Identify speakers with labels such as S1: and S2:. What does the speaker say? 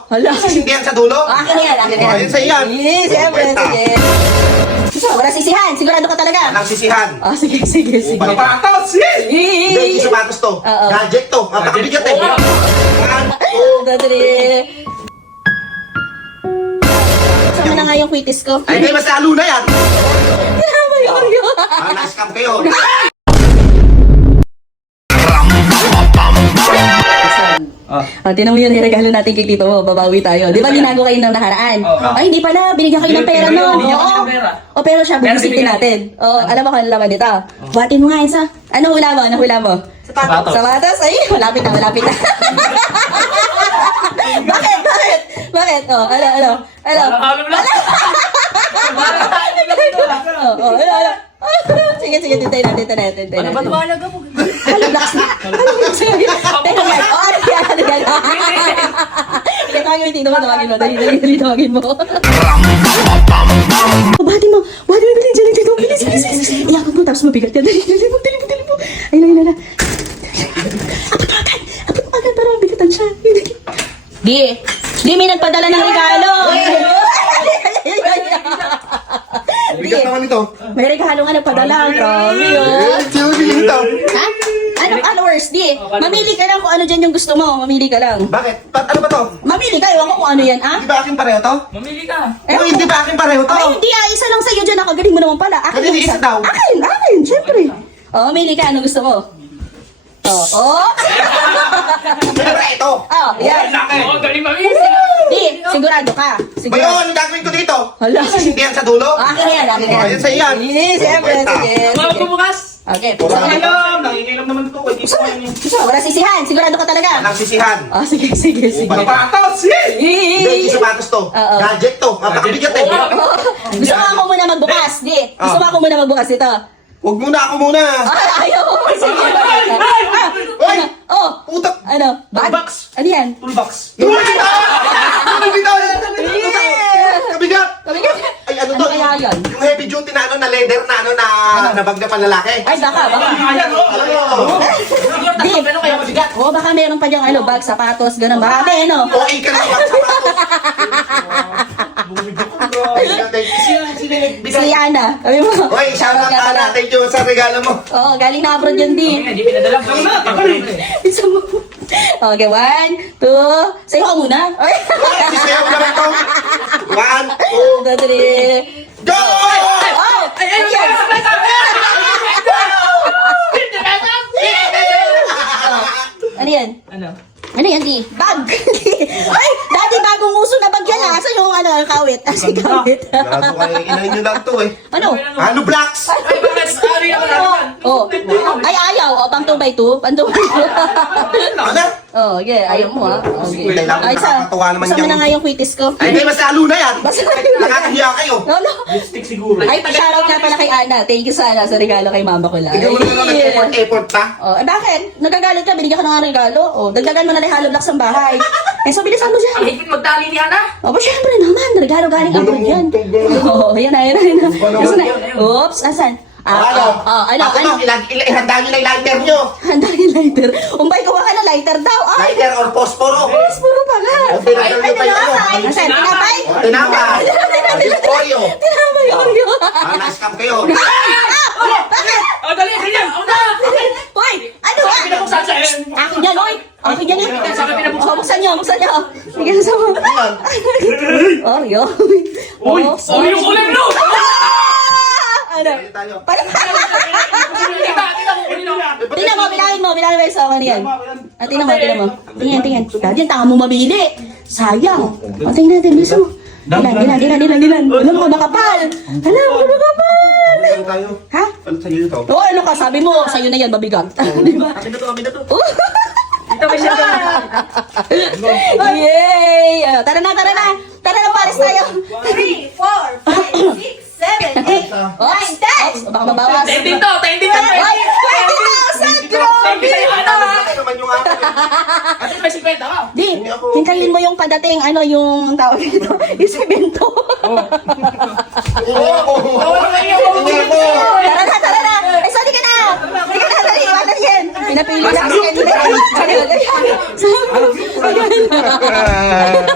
S1: Hala.
S2: Sisindihan sa dulo?
S1: Akin yan, akin yan.
S2: Ayun, sa'yo yan.
S1: Yes, siyempre, sige. So, wala sisihan. Sigurado ka talaga.
S2: Walang sisihan.
S1: Ah, sige, sige, sige.
S2: Sapatos! Hindi,
S1: Yee!
S2: sapatos to.
S1: Oo.
S2: Gadget to. Napakabigat eh.
S1: Dadali. Sama na nga yung quitis ko.
S2: Ay, hindi, mas lalo na yan.
S1: Tama yun.
S2: Na-scam kayo.
S1: Tinan mo yun, regalo natin kay tito mo, babawi tayo. Di ba ginago kayo ng nakaraan? Ay, hindi pala, binigyan kayo ng pera no?
S3: Binigyan kami
S1: Oo.
S3: ng pera.
S1: O, pero siya, bubisitin
S3: binigyan.
S1: natin. O, alam mo kung ano laman dito? Buhatin mo nga isa. Ano hula mo? Ano hula mo?
S3: Sapatos.
S1: Sapatos? Ay, malapit na, malapit na. Bakit? Bakit? Bakit? O, ano?
S3: Alam lang.
S1: Ano? Sige, tintayin natin.
S3: Ano ba tumalaga mo?
S1: Halo blocks na. Teka yan. O, ano yan? Sige, tawagin mo, tito mo. Dali, tawagin mo. Bati mo, bilhin dyan. Tito, bilis. Iyakot mo, tapos mabigat yan. Dali mo. Ay, na. Apat mo agad, para mabigatan siya. Di, may nagpadala ng regalo.
S2: Bigat naman ito.
S1: May regalo nga nagpadala. Grabe yun.
S2: Sino bilhin ito?
S1: Ha? Ano followers? Di. Mamili ka lang kung ano dyan yung gusto mo. Mamili ka lang.
S2: Bakit? Ano ba to?
S1: Mamili ka. Ewan ko kung ano yan, ah?
S2: Di ba aking pareho to?
S3: Mamili ka.
S2: O hindi ba aking pareho to?
S1: Ay, hindi ah. Isa lang sa'yo dyan. Nakagaling mo naman pala. Akin
S2: Hindi,
S1: yung
S2: isa daw.
S1: Akin. Siyempre. Oh, mamili ka. Ano gusto mo? Oh.
S2: Siyempre ito.
S1: Oh, yan.
S3: Oo, galing mamili.
S1: Di, sigurado ka.
S2: Bayo, ano gagawin ko dito?
S1: Hala.
S2: Sisindihan sa dulo?
S1: Akin yan.
S2: Ayun, sa'yo yan.
S1: Yes, siyempre. Sige.
S3: Mga bubukas.
S1: Okay.
S3: Nangingilam naman ito.
S1: So, wala sisihan. Sigurado ka talaga.
S2: Walang sisihan.
S1: Ah, sige.
S2: Sapatos! Hindi, sapatos to.
S1: Oo.
S2: Gadget to. Napakabigat eh.
S1: Gusto mo ako muna magbukas, di? Gusto mo ako muna magbukas ito?
S2: Huwag muna ako muna.
S1: Ay, ayaw. Sige.
S2: Hoy!
S1: Oh,
S2: Putak!
S1: ano?
S3: Toolbox.
S1: Ano yan?
S3: Toolbox.
S2: Tulad ito! Kabigat!
S1: Kabigat.
S2: Ay, ano
S1: Ano
S2: to?
S1: kaya yan?
S2: Yung heavy duty na na leather na bag na panlalaki.
S1: Ay, baka.
S2: Alam mo.
S1: Di, pero kayo mabigat. Oh, baka meron pa diyang bag, sapatos, ganun. Marami, ano?
S2: Okay ka naman sapatos.
S1: Si Ana. Sabi mo.
S2: Hoy, shoutout ka natin yun sa regalo mo.
S1: Oo, galing na abroad yun, di.
S3: Hindi pinadala.
S1: Isa mo. Okay, 1, 2. Sa'yo ka muna. Ay.
S2: Sisayaw mo naman ito. 1, 2,
S1: 2, 3.
S2: go!
S1: Oh! Ayan! Ano yan?
S3: Ano?
S1: Ano yan, di? Bag! Ay! Dati bagong uso na bag yan, ah. Saan yung kawit? Si kawit.
S2: Gago kayo, inahin nyo lang to eh.
S1: Ano?
S2: Ano blocks?
S3: Ay, bakit? Ari ako naman.
S1: Oh. Ay, ayaw. O, pang 2x2. Pang 2x2.
S2: Ano?
S1: Oh, yeah. Ayaw mo, ah. Okay.
S2: Kailangan
S1: Ay,
S2: nakakatuwa naman
S1: sama
S2: yan.
S1: na nga yung quitis ko.
S2: Ay, hindi, mas lalo na yan.
S1: Mas lalo na.
S2: Nakakahiya kayo.
S1: No.
S3: Lipstick siguro.
S1: Ay, pa-shoutout nga pala kay Ana. Thank you sana sa regalo kay mama ko lang.
S2: Ikaw mo naman nag-effort pa.
S1: Oh, eh bakit? Nagagalit ka, binigyan ka na ng regalo. Oh, dagdagan mo na yung hollow blocks ng bahay. Eh, so bilisan mo
S3: Ang
S1: dyan.
S3: higpit magtali ni Ana.
S1: Oh, ba syempre naman, regalo galing abroad yan. Oh, ayan na. Asan na? Oops, asan?
S2: Ano?
S1: Ano?
S2: Ihanda nyo na yung lighter nyo.
S1: Handa yung lighter. Umbay, kuha ka na lighter daw. Ay,
S2: Lighter or posporo.
S1: mas puro pa nga.
S2: O, tinapay nyo pa yung ano.
S1: Asan? Tinapay?
S2: Tinapay. Oreo.
S1: Tinapay, Oreo.
S2: Na-scam kayo.
S1: Bakit?
S3: Oh, dali, ganyan. Ako na.
S1: Hoy, ano ba?
S3: Pinabuksan sa
S1: Akin yan, oy! Akin yan,
S3: Saan ka pinabuksan?
S1: Oh, buksan niyo. Sige, sa mo. Oreo.
S3: Uy,
S1: Oh,
S3: sorry yung kulay blue.
S1: Ano?
S2: Tayo.
S1: Tingnan mo, bilangin mo yung sa akin yan. Tingnan mo. Tingnan. Guardian, tanga mo mabili. Sayang. Tingnan natin, bisa mo. Dilan. Alam ko, makapal.
S2: Tayo.
S1: Ha?
S2: Ano sa'yo ito?
S1: Oo, ano ka? Sabi mo, sa'yo na yan, mabigat. Di ba?
S2: Amin na to.
S3: Dito may siya.
S1: Yay! Tara na. Tara na, pares tayo.
S4: 3, 4, 5, 6, 7, 8,
S1: Ops, 10. Baka mabawas.
S3: Tayo dito.
S1: Ay, 20,000! Grabe!
S2: Naman yung akin.
S3: Ate, may 50 ka.
S1: Di, hintayin mo yung padating, yung tawag dito, yung semento. Tara na. Ay, sorry ka na. Dali, iwanan yan. Pinapili lang si kanina. Sorry.